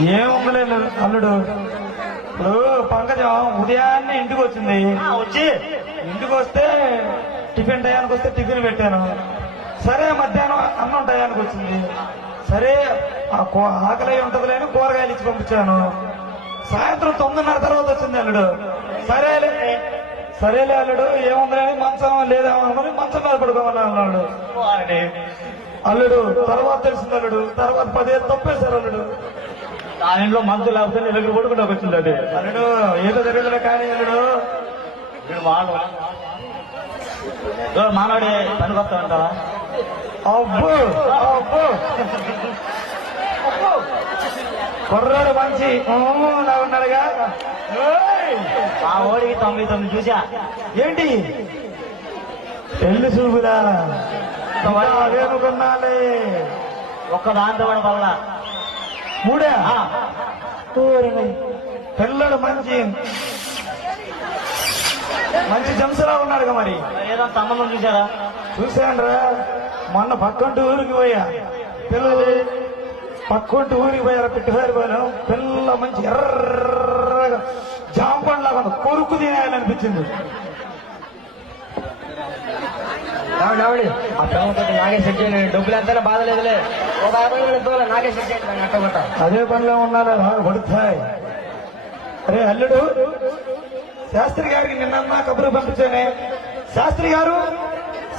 ఏముందిలే అల్లుడు. ఇప్పుడు పంకజం ఉదయాన్నే ఇంటికి వచ్చింది వచ్చి. ఇంటికి వస్తే టిఫిన్ టయానికి వస్తే టిఫిన్ పెట్టాను. సరే మధ్యాహ్నం అన్నం టయానికి వచ్చింది సరే ఆకలి ఉంటది అని కూరగాయలు ఇచ్చి పంపించాను. సాయంత్రం తొమ్మిదిన్నర తర్వాత వచ్చింది అల్లుడు. సరేలే. సరేలే అల్లుడు ఏముందిలే అని మంచం లేదేమో మంచం మీద పడుకోమన్నా అన్నాడు అల్లుడు తర్వాత తెలిసింది అల్లుడు. తర్వాత పదేళ్ళు తప్పేశారు అల్లుడు. ఆ ఇంట్లో మంచు లేకపోతే నీ దగ్గర పడుకుంటా వచ్చింది అది అల్లుడు ఏదో జరిగిందిలే కానీ అల్లుడు. వీడు మానవుడు ఓ, మానవుడే వస్తా ఉంటావా? అబ్బో అబ్బో. కుర్రాడు మంచి. ఉన్నాడుగా! మా ఓడికి తొంభై తొమ్మిది చూసా ఏంటి? పెళ్ళి చూపురా వేనుకున్నాలే ఒక్క దాంతో కూడా వల్ల మూడా? ఓరి, పిల్లడు మంచి మంచి జంసలా ఉన్నాడుగా మరి. ఏదో సంబంధం చూసారా చూశానురా. మొన్న పక్కంటి ఊరికి పోయా. పిల్లలు పక్కంటి ఊరికి పోయారా పిట్టుహారి పోయాను పిల్ల మంచి ఎర్రగా జాంపండ్లాగా ఉంది. కొరుకు తినేయాలనిపించింది. ఆవిడ ఆ పిల్లలతో నాకే సెట్ చేయండి. డబ్బులు ఎంతైనా బాధ లేదులే. ఒక యాభై వేలు ఎంతో నాకే సెట్ చేయండి అట్ట అదే పనిలో ఉన్నారా? పడుతాయి అరే అల్లుడు శాస్త్రి గారికి నిన్న కబురు పంపించానే. శాస్త్రి గారు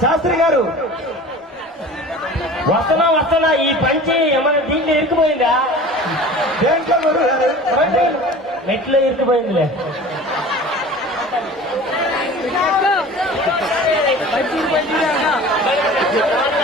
శాస్త్రి గారు. వస్తున్నా వస్తున్నా ఈ పంచి ఏమైనా దీంట్లో ఇరుక్కుపోయిందా? దేంట్లో గురువు గారు? రండి. మెట్లో ఇరుక్కుపోయిందిలే పంచి పంచి